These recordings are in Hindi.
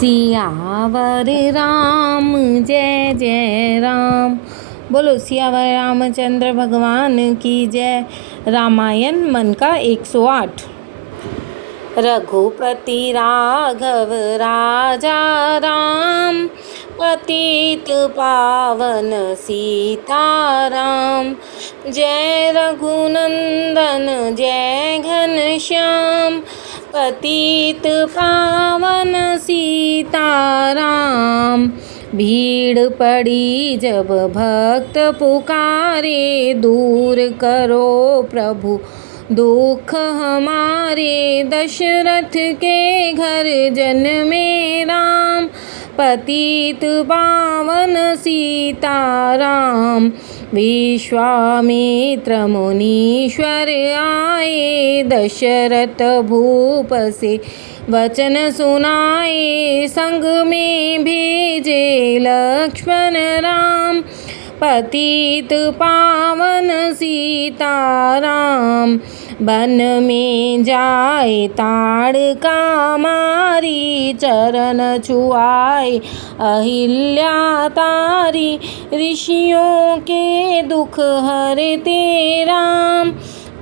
सियावर राम जय जय राम। बोलो सियावर रामचंद्र भगवान की जय। रामायण मन का 108। रघुपति राघव राजा राम, पतित पावन सीताराम। जय रघुनंदन जय घनश्याम, पतित पावन सीताराम। भीड़ पड़ी जब भक्त पुकारे, दूर करो प्रभु दुख हमारे। दशरथ के घर जन्मे राम, पतित पावन सीताराम। विश्वामित्र मुनीश्वर आए, दशरथ भूप से वचन सुनाए। संग में भेजे लक्ष्मण राम, पतित पावन सीताराम। वन में जाए ताड़का मारी, चरण छुआए अहिल्या तारी। ऋषियों के दुख हरते राम,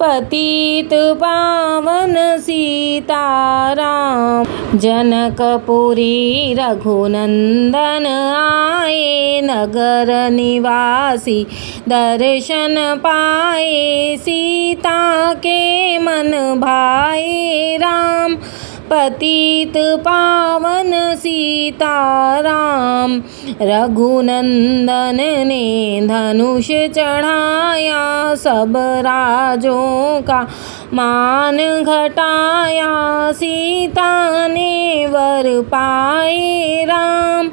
पतित पावन सीताराम। जनकपुरी रघुनंदन आए, नगर निवासी दर्शन पाए। सीता के मन भाए राम, पतित पावन सीताराम। रघुनंदन ने धनुष चढ़ाया, सब राजों का मान घटाया। सीता ने वर पाए राम,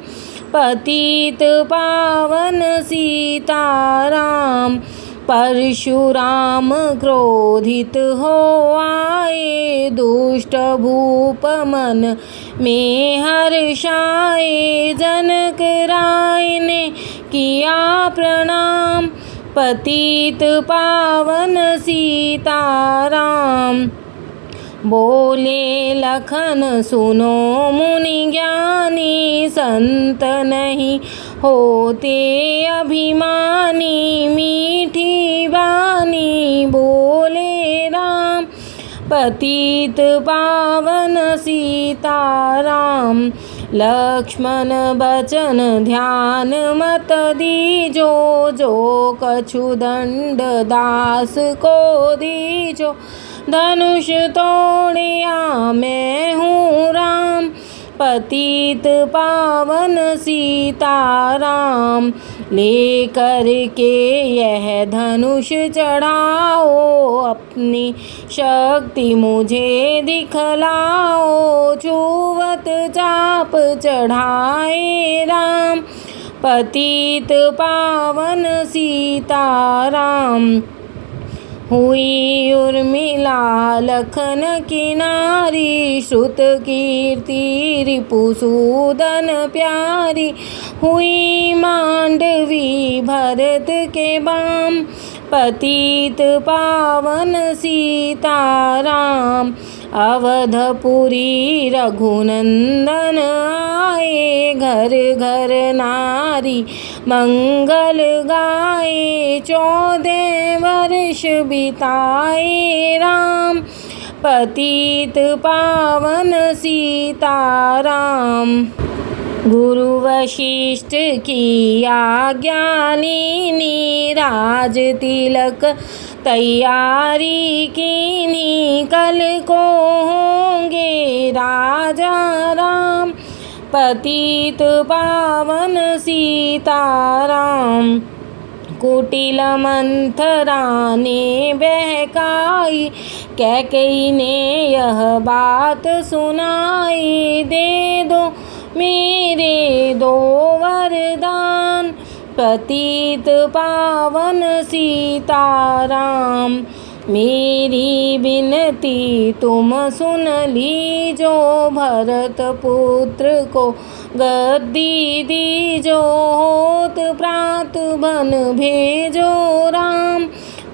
पतित पावन सीताराम। परशुराम क्रोधित हो आए, दुष्ट भूप मन में हर्षाए। जनक राय ने किया प्रणाम, पतित पावन सीताराम। बोले लखन सुनो मुनि ज्ञानी, संत नहीं होते अभिमानी। मीठी वाणी बोले राम, पतित पावन सीताराम। लक्ष्मण बचन ध्यान मत दीजो, जो कछु दंड दास को दीजो। धनुष तोड़िया मैं हूँ राम, पतित पावन सीताराम। लेकर के यह धनुष चढ़ाओ, अपनी शक्ति मुझे दिखलाओ। छुवत चाप चढ़ाए राम, पतित पावन सीताराम। हुई उर्मिला लखन की नारी, श्रुत कीर्ति रिपुसूदन प्यारी। हुई मांडवी भरत के बाम, पतित पावन सीताराम। अवधपुरी रघुनंदन आए, घर घर नारी मंगल गाए। 14 वर्ष बिताए राम, पतित पावन सीताराम। गुरु वशिष्ठ की आज्ञा लीनी, राज तिलक तैयारी कीनी। कल को होंगे राजा राम, पतित पावन सीताराम। कुटिल मंथरा ने बहकाई, कैकेयी ने यह बात सुनाई। दे दो मेरे 2 वरदान, पतित पावन सीताराम। मेरी विनती तुम सुन लीजो, भरत पुत्र को गद्दी दीजो। होत प्रात बन भेजो राम,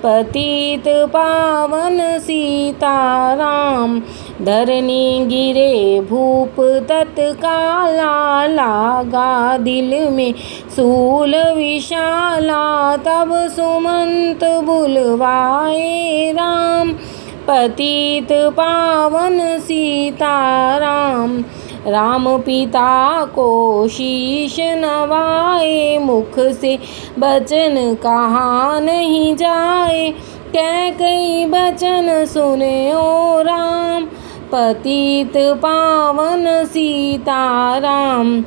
पतित पावन सीताराम। धरनी गिरे भूप तत्काला, लागा दिल में सूल विशाला। तब सुमंत बुलवाए राम, पतित पावन सीताराम। राम पिता को शीश नवाए, मुख से बचन कहा नहीं जाए। कैकई बचन सुने ओ राम, पतित पावन सीताराम।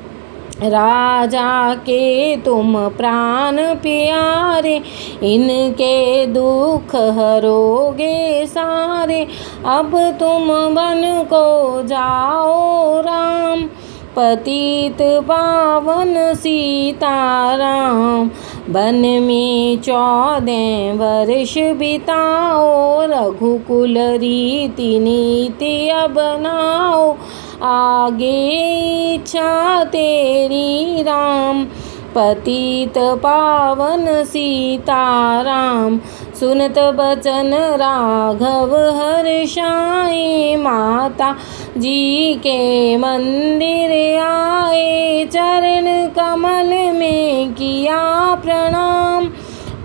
राजा के तुम प्राण प्यारे, इनके दुख हरोगे सारे। अब तुम बन को जाओ राम, पतित पावन सीताराम। वन में 14 वर्ष बिताओ, रघुकुल रीति नीति अपनाओ। आगे इच्छा तेरी राम, पतित पावन सीताराम। सुनत बचन राघव हर्षाए, माता जी के मंदिर आए। चरण कमल में किया प्रणाम,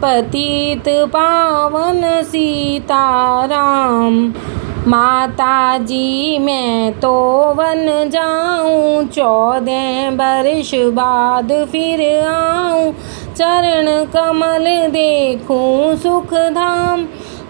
पतित पावन सीताराम। माता जी मैं तो वन जाऊं, 14 वर्ष बाद फिर आऊं। चरण कमल देखूं सुख धाम,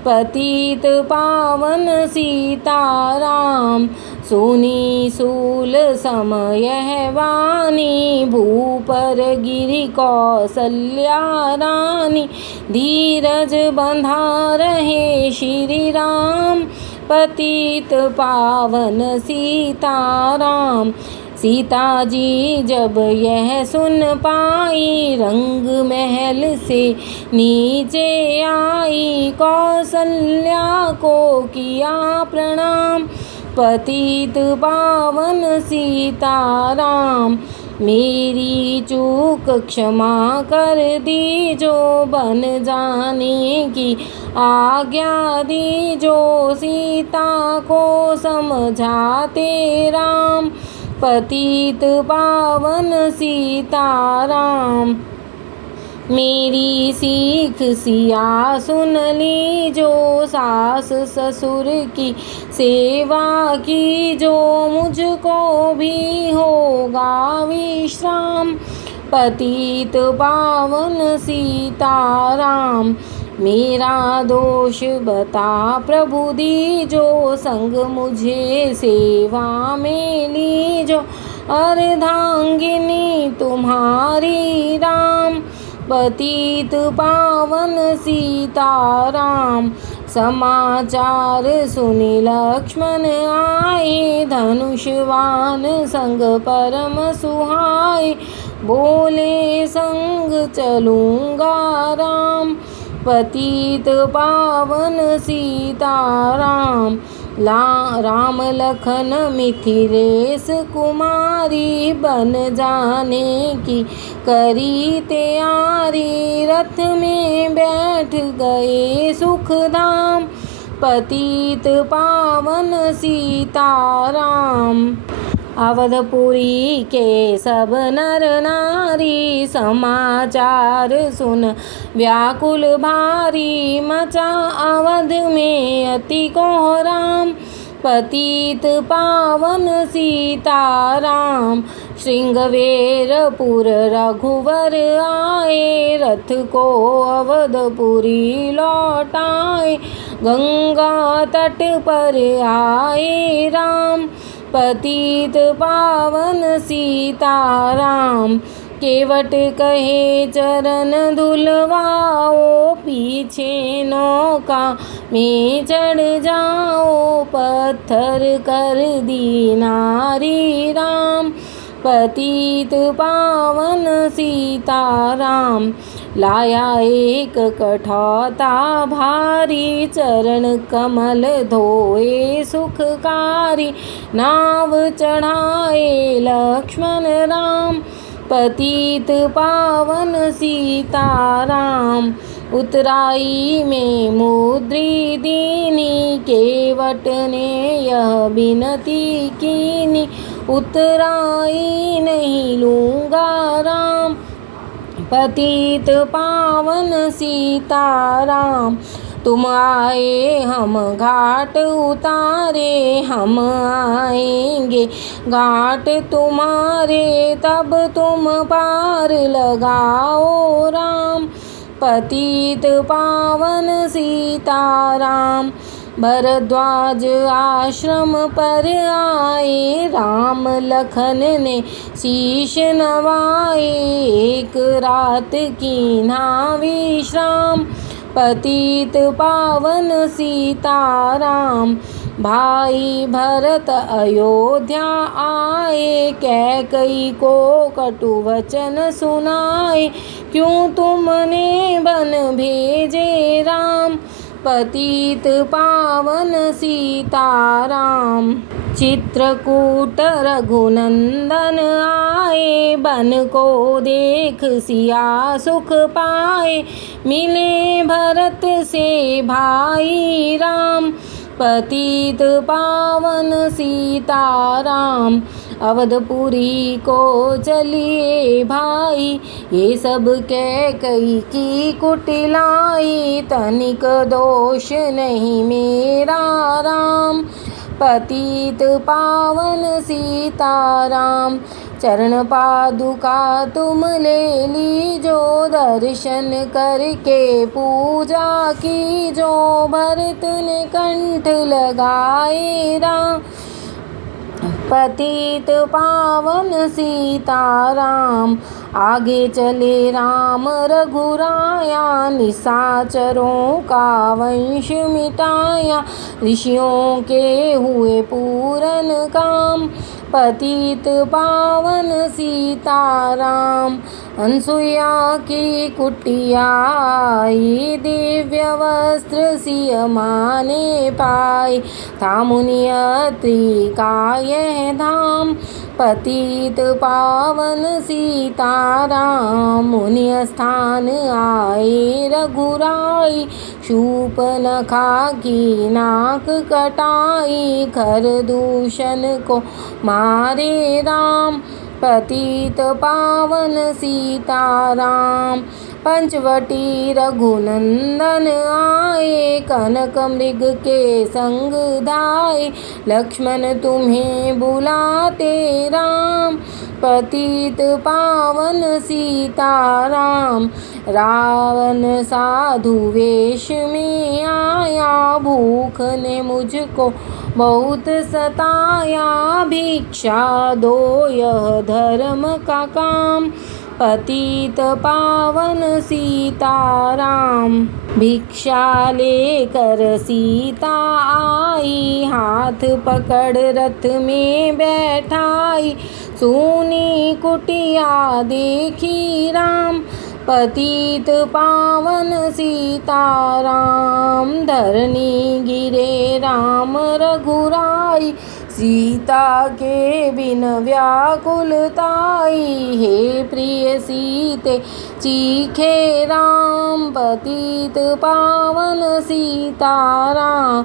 पतित पावन सीताराम। सुनी सूल समय वाणी, भूपर गिरि कौसल्या रानी। धीरज बंधा रहे श्री राम, पतित पावन सीताराम। सीता जी जब यह सुन पाई, रंग महल से नीचे आई। कौसल्या को किया प्रणाम, पतित पावन सीताराम। मेरी चूक क्षमा कर दीजो, बन जाने की आज्ञा दीजो। सीता को समझाते राम, पतित पावन सीताराम। मेरी सीख सिया सुन लीजो, सास ससुर की सेवा की जो। मुझको भी होगा विश्राम, पतित पावन सीताराम। मेरा दोष बता प्रभु दीजो, संग मुझे सेवा में लीजो। अर्धांगिनी तुम्हारी राम, पतित पावन सीताराम। समाचार सुनि लक्ष्मण आए, धनुषवान संग परम सुहाए। बोले संग चलूँगा राम, पतित पावन सीताराम। राम लखन मिथिलेश कुमारी, बन जाने की करी तैयारी। रथ में बैठ गए सुख धाम, पतित पावन सीताराम। अवधपुरी के सब नर नारी, समाचार सुन व्याकुल भारी। मचा अवध में अति कोहराम, पतित पावन सीताराम। श्रृंगवेरपुर रघुवर आए, रथ को अवधपुरी लौटाए। गंगा तट पर आए राम, पतित पावन सीताराम। केवट कहे चरण धुलवाओ, पीछे नौका में चढ़ जाओ। पत्थर कर दी नारी राम, पतित पावन सीताराम। लाया एक कठौता भारी, चरण कमल धोए सुखकारी। नाव चढ़ाए लक्ष्मण राम, पतित पावन सीताराम। उतराई में मुद्री दीनी, केवट ने यह विनती कीनी, उतराई नहीं लूँगा राम। पतित पावन सीताराम, तुम आए हम घाट उतारे, हम आएंगे घाट तुम्हारे, तब तुम पार लगाओ राम। पतित पावन सीताराम, भरद्वाज आश्रम पर आए, राम लखन ने शीश नवाए, एक रात की ना विश्राम। पतित पावन सीताराम, भाई भरत अयोध्या आए, कैकई को कटु वचन सुनाए, क्यों तुमने बन भेजे राम। पतित पावन सीताराम, चित्रकूट रघुनंदन आए, बन को देख सिया सुख पाए, मिले भरत से भाई राम। पतित पावन सीताराम, अवधपुरी को चलिए भाई, ये सब कैकई की कुटिलाई, तनिक दोष नहीं मेरा राम। पतित पावन सीताराम, चरण पादुका तुम ले लीजो, दर्शन करके पूजा की जो, भरत ने कंठ लगाए राम। पतित पावन सीताराम, आगे चले राम रघुराया, निशाचरों का वंश मिटाया, ऋषियों के हुए पूरन काम। पतित पावन सीताराम, अनसुया की कुटिया आई, दिव्य वस्त्र सिय माने पाए, था मुनि अत्रि का यह धाम। पतित पावन सीताराम, मुनि स्थान आए रघुराई, शूर्पणखा की नाक कटाई, खरदूषण को मारे राम। पतित पावन सीताराम, पंचवटी रघुनंदन आए, कनक मृग के संग धाये, लक्ष्मण तुम्हें बुलाते राम। पतित पावन सीताराम, रावण साधु वेश में आया, भूख ने मुझको बहुत सताया, भिक्षा दो यह धर्म का काम। पतित पावन सीताराम, भिक्षा लेकर सीता आई, हाथ पकड़ रथ में बैठाई, सूनी कुटिया देखी राम। पतित पावन सीताराम, धरणी गिरे राम रघुराई, सीता के बिन व्याकुलताई, हे प्रिय सीते चीखे राम। पतित पावन सीताराम,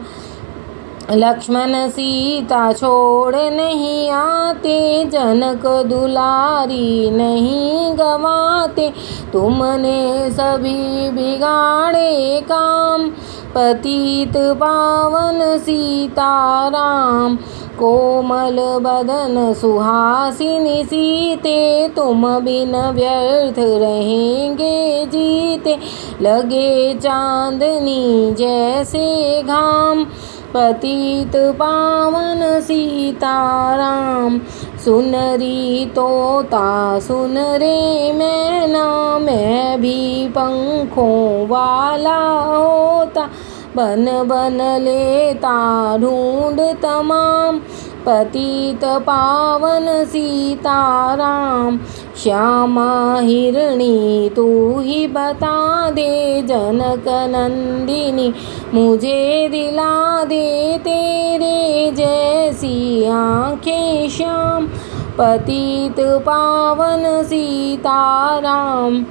लक्ष्मण सीता छोड़ नहीं आते, जनक दुलारी नहीं गवाते, तुमने सभी बिगाड़े काम। पतित पावन सीताराम, कोमल बदन सुहासिनी सीते, तुम बिन व्यर्थ रहेंगे जीते, लगे चांदनी जैसे घाम। पतित पावन सीताराम, सुनरी तोता सुन रे मैना, मैं भी पंखों वाला होता, बन बन लेता ढूंढ तमाम। पतित पावन सीताराम, श्यामा हिरणी तू ही बता दे, जनक नंदिनी मुझे दिला दे, तेरे जैसी आँखें श्याम। पतित पावन सीताराम,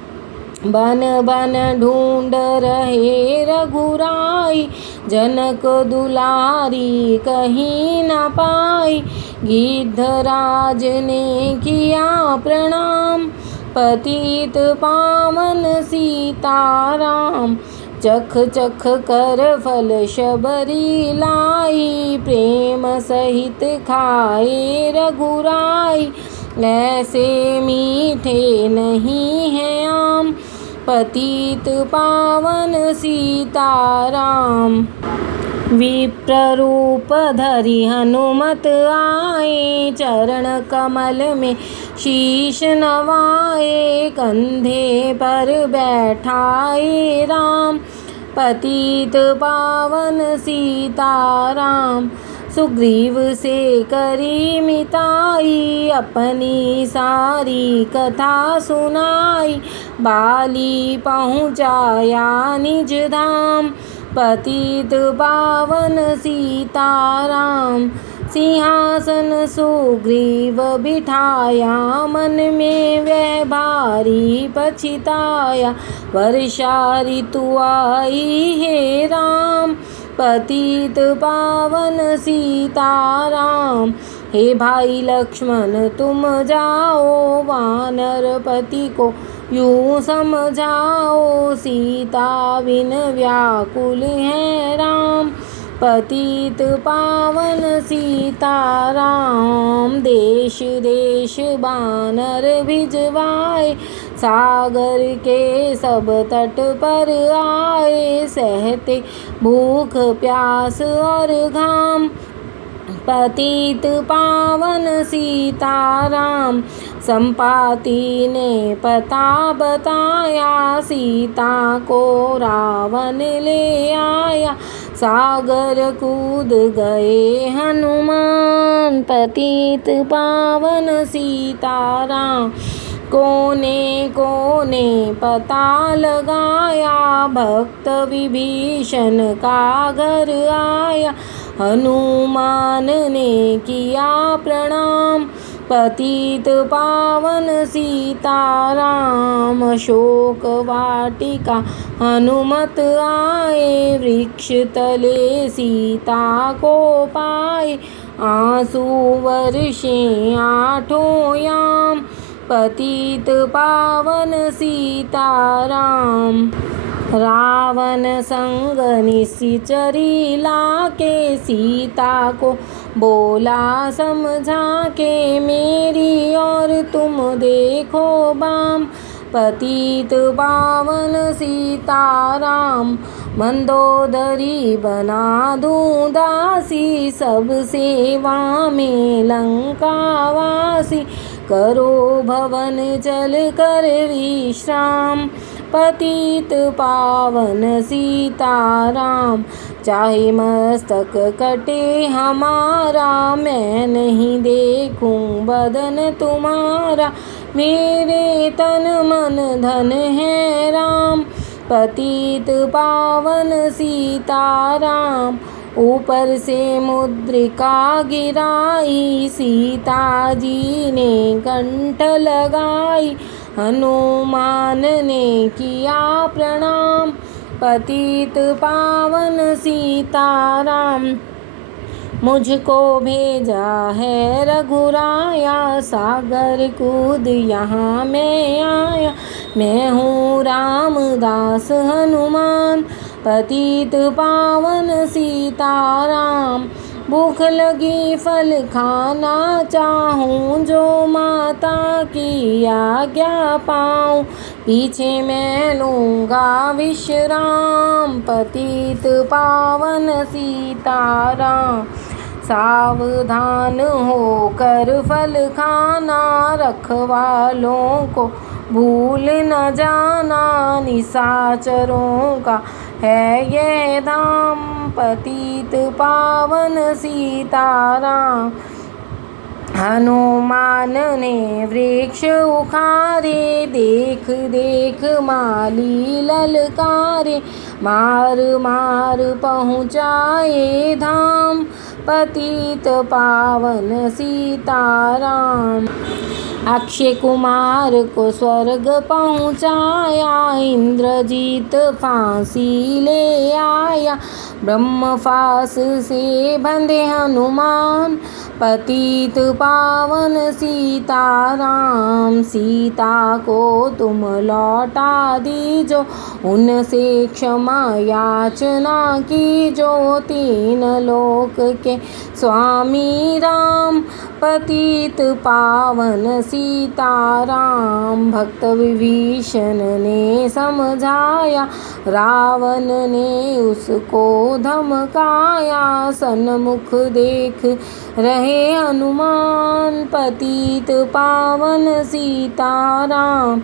बन बन ढूंढ रहे रघुराई, जनक दुलारी कहीं न पाई। गिद्धराज ने किया प्रणाम, पतित पावन सीताराम। चख चख कर फल शबरी लाई, प्रेम सहित खाए रघुराई। ऐसे मीठे नहीं हैं आम, पतित पावन सीताराम। विप्र रूप धरि हनुमत आए, चरण कमल में शीश नवाए। कंधे पर बैठाए राम, पतित पावन सीताराम। सुग्रीव से करी मिताई, अपनी सारी कथा सुनाई। बाली पहुँचाया निज धाम, पतित पावन सीताराम। सिंहासन सुग्रीव बिठाया, मन में वह भारी पछताया। वर्षा ऋतु आई है राम, पतित पावन सीताराम। हे भाई लक्ष्मण तुम जाओ, वानर पति को यूं समझाओ। सीता बिन व्याकुल है राम, पतित पावन सीताराम। देश देश बानर भिजवाए, सागर के सब तट पर आए। सहते भूख प्यास और घाम, पतित पावन सीताराम। संपाति ने पता बताया, सीता को रावण ले आया। सागर कूद गए हनुमान, पतित पावन सीताराम। कोने कोने पता लगाया, भक्त विभीषण का घर आया। हनुमान ने किया प्रणाम, पतित पावन सीताराम। अशोक वाटिका हनुमत आए, वृक्ष तले सीता को पाए। आंसू वर्षे आठों याम, पतित पावन सीताराम। रावण संग निशिचरी लाके, सीता को बोला समझा के। मेरी और तुम देखो बाम, पतित पावन सीताराम। मंदोदरी बना दूं दासी, सब सेवा में लंकावासी। करो भवन चल कर विश्राम, पतित पावन सीताराम। चाहे मस्तक कटे हमारा, मैं नहीं देखूं बदन तुम्हारा। मेरे तन मन धन है राम, पतित पावन सीताराम। ऊपर से मुद्रिका गिराई, सीता जी ने कंठ लगाई। हनुमान ने किया प्रणाम, पतित पावन सीताराम। मुझको भेजा है रघुराया, सागर कूद यहाँ मैं आया। मैं हूँ रामदास हनुमान, पतित पावन सीताराम। भूख लगी फल खाना चाहूँ, जो माता की आज्ञा पाऊँ। पीछे मैं लूँगा विश्राम, पतित पावन सीताराम। सावधान होकर फल खाना, रखवालों को भूल न जाना। निशाचरों का है ये धाम, पतित पावन सीताराम। हनुमान ने वृक्ष उखारे, देख देख माली ललकारे। मार मार पहुँचाए धाम, पतित पावन सीताराम। अक्षय कुमार को स्वर्ग पहुँचाया, इंद्रजीत फांसी ले आया। ब्रह्मफास से बंधे हनुमान, पतित पावन सीताराम। सीता को तुम लौटा दीजो, उनसे क्षमा याचना कीजो। तीन लोक के स्वामी राम, पतित पावन सीताराम। भक्त विभीषण ने समझाया, रावण ने उसको धमकाया। सन्मुख देख रहे हनुमान, पतित पावन सीताराम।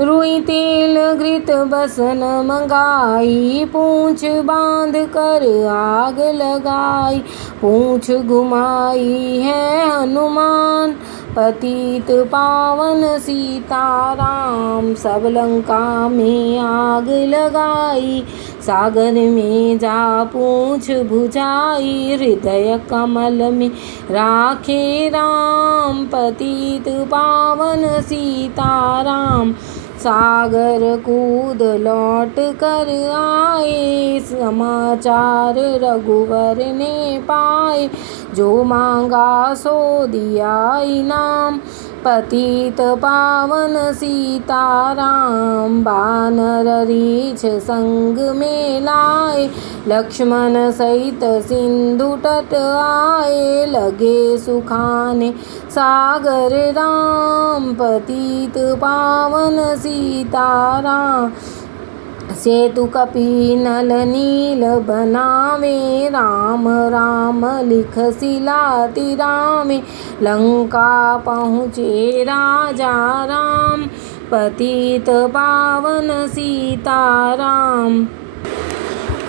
रुई तेल घृत बसन मंगाई, पूंछ बांध कर आग लगाई। पूंछ घुमाई है हनुमान, पतित पावन सीताराम। सब लंका में आग लगाई, सागर में जा पूंछ बुझाई। हृदय कमल में राखे राम, पतित पावन सीताराम। सागर कूद लौट कर आए, समाचार रघुवर ने पाए। जो मांगा सो दिया इनाम, पतित पावन सीताराम। बानर रीछ संग में लाए, लक्ष्मण सहित सिंधु तट आए। लगे सुखाने सागर राम, पतित पावन सीताराम। सेतु कपि नल नील बनावे, राम राम लिख शिला तिरावे। लंका पहुँचे राजा राम, पतित पावन सीताराम।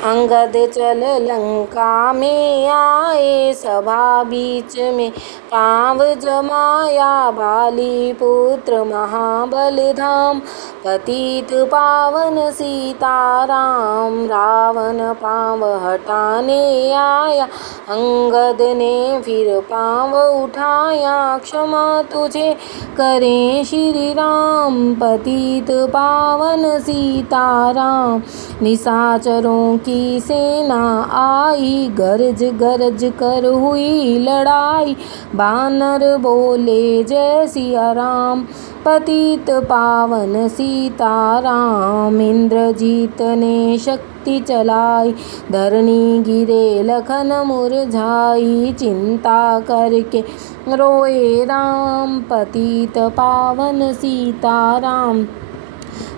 अंगद चल लंका में आए, सभा बीच में पाँव जमाया। बाली पुत्र महाबल धाम, पतित पावन सीताराम। रावण पाँव हटाने आया, अंगद ने फिर पाँव उठाया। क्षमा तुझे करें श्री राम, पतित पावन सीताराम। निशाचरों की सेना आई, गरज गरज कर हुई लड़ाई। बानर बोले जय सिया राम, पतित पावन सीताराम। इंद्रजीत ने शक्ति चलाई, धरणी गिरे लखन मुरझाई। चिंता करके रोए राम, पतित पावन सीताराम।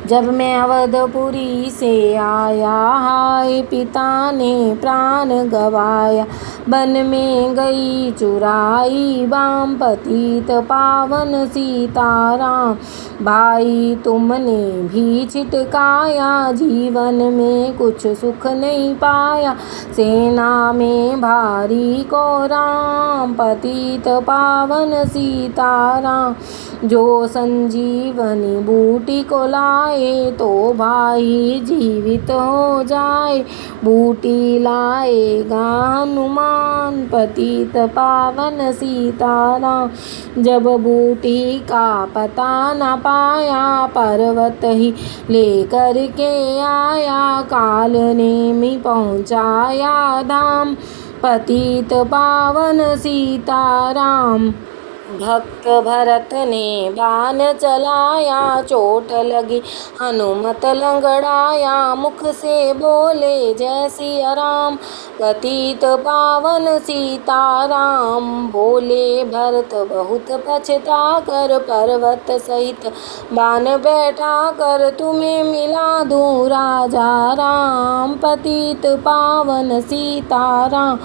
जब मैं अवधपुरी से आया, हाय पिता ने प्राण गवाया। वन में गई चुराई बाम, पतित पावन सीताराम। भाई तुमने भी छिटकाया, जीवन में कुछ सुख नहीं पाया। सेना में भारी को राम, पतित पावन सीताराम। जो संजीवनी बूटी को लाए, तो भाई जीवित हो जाए। बूटी लाएगा हनुमान, पतित पावन सीताराम। जब बूटी का पता न पाया, पर्वत ही लेकर के आया। काल ने मी पहुँचाया धाम, पतित पावन सीताराम। भक्त भरत ने बाण चलाया, चोट लगी हनुमत लंगड़ाया। मुख से बोले जय सिया राम, पतित पावन सीताराम। बोले भरत बहुत पछता कर, पर्वत सहित बाण बैठा कर। तुम्हें मिला दूँ राजा राम, पतित पावन सीताराम।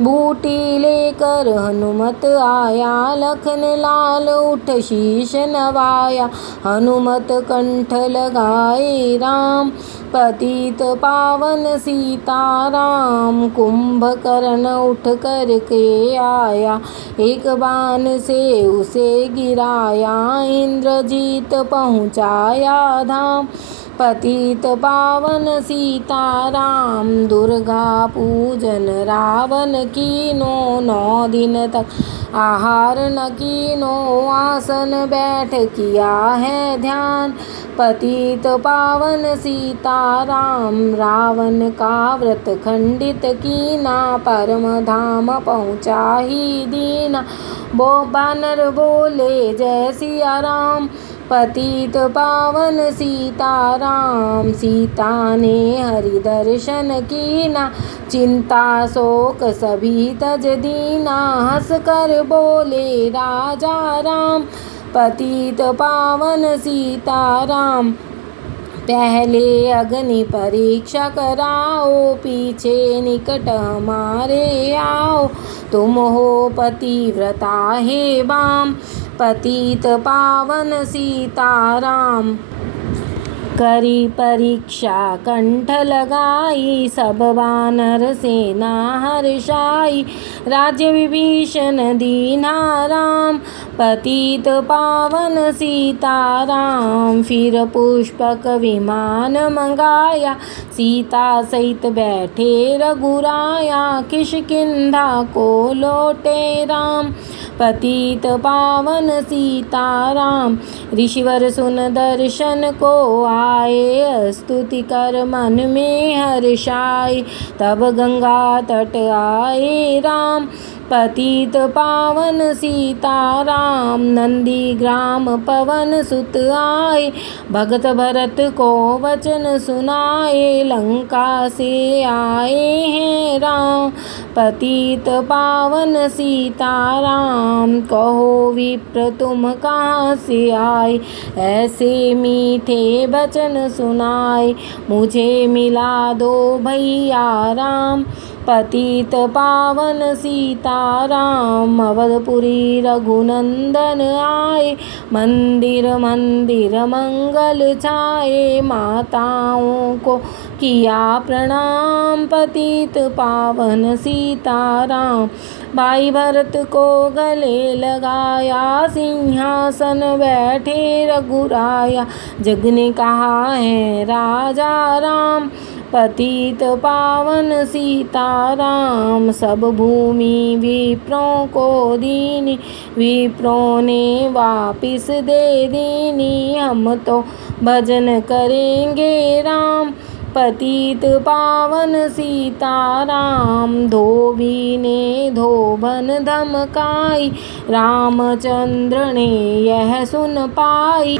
बूटी लेकर हनुमत आया, लखन लाल उठ शीश नवाया। हनुमत कंठ लगाए राम, पतित पावन सीताराम। कुंभकर्ण उठ कर के आया, एक बाण से उसे गिराया। इंद्रजीत पहुँचाया धाम, पतित पावन सीताराम। दुर्गा पूजन रावण कीनो, 9 दिन तक आहार न कीनो आसन बैठ किया है ध्यान। पतित पावन सीताराम रावण का व्रत खंडित कीना, परम धाम पहुँचा ही दीना। वो बानर बोले जय सिया राम, पतित पावन सीताराम। सीता ने हरि दर्शन कीना, चिंता शोक सभी तज दीना। हंस कर बोले राजा राम, पतित पावन सीताराम। पहले अग्नि परीक्षा कराओ, पीछे निकट हमारे आओ। तुम हो पतिव्रता हे बाम, पतित पावन सीताराम। करी परीक्षा कंठ लगाई, सब वानर सेना हर्षाई। राज्य विभीषण दीना राम, पतित पावन सीताराम। फिर पुष्पक विमान मंगाया, सीता सहित बैठे रघुराया। किष्किंधा को लौटे राम, पतित पावन सीताराम। ऋषिवर सुन दर्शन को आए, स्तुति कर मन में हर्षाए। तब गंगा तट आए राम, पतित पावन सीताराम। नंदी ग्राम पवन सुत आए, भगत भरत को वचन सुनाए। लंका से आए हैं राम, पतित पावन सीताराम। कहो विप्र तुम कहाँ से आए, ऐसे मीठे वचन सुनाए। मुझे मिला दो भैया राम, पतित पावन सीताराम। अवधपुरी रघुनंदन आए, मंदिर मंदिर मंगल छाए। माताओं को किया प्रणाम, पतित पावन सीताराम। भाई भरत को गले लगाया, सिंहासन बैठे रघुराया। जग ने कहा है राजा राम, पतित पावन सीताराम। सब भूमि विप्रों को दीनी, विप्रों ने वापिस दे दीनी। हम तो भजन करेंगे राम, पतित पावन सीताराम। धोबी ने धोबन धमकाई, रामचंद्र ने यह सुन पाई।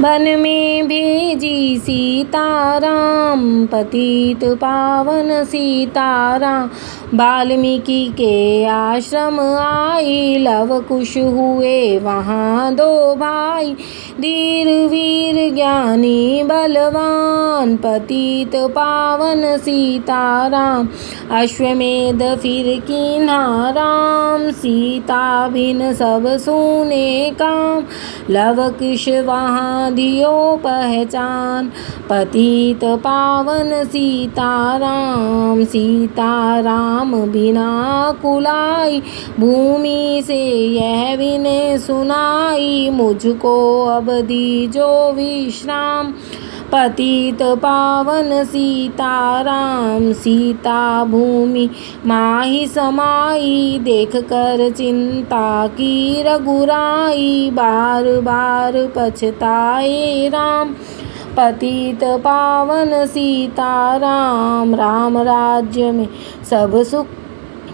वन में भेजी सीताराम, पतित पावन सीताराम। वाल्मीकि के आश्रम आई, लव कुश हुए वहाँ दो भाई। धीर वीर ज्ञानी बलवान, पतित पावन सीताराम। अश्वमेध फिर कीन्हा राम, सीता बिन सब सूने काम। लव कुश वहाँ दियो पहचान, पतित पावन सीताराम। सीताराम बिना कुलाई, भूमि से यह विनय सुनाई। मुझको अब दीजो विश्राम, पतित पावन सीताराम। सीता भूमि माही समाई, देख कर चिंता की रघुराई। बार बार पछताए राम, पतित पावन सीताराम। राम राज्य में सब सुख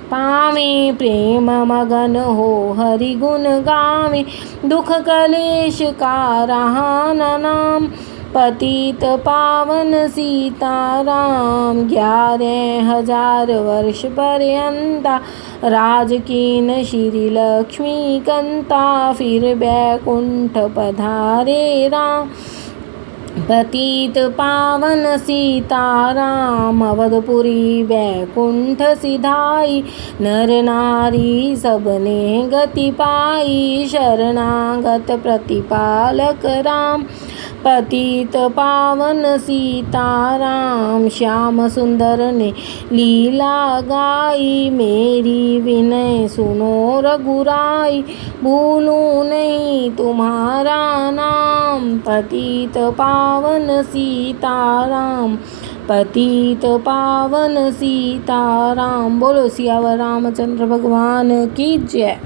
पावे, प्रेम मगन हो हरि गुण गावे। दुख कलेश का रहा न नाम, पतित पावन सीताराम। 11,000 वर्ष पर्यंता, राज कीन श्री लक्ष्मी कंता। फिर बैकुंठ पधारे राम, पतित पावन सीताराम। अवधपुरी बैकुंठ सिधाई, नर नारी सबने गति पाई। शरणागत प्रतिपालक राम, पतित पावन सीताराम। श्याम सुंदर ने लीला गाई, मेरी विनय सुनो रघुराई। भूलूं नहीं तुम्हारा नाम, पतित पावन सीताराम। पतित पावन सीताराम। बोलो सियावर रामचंद्र भगवान की जय।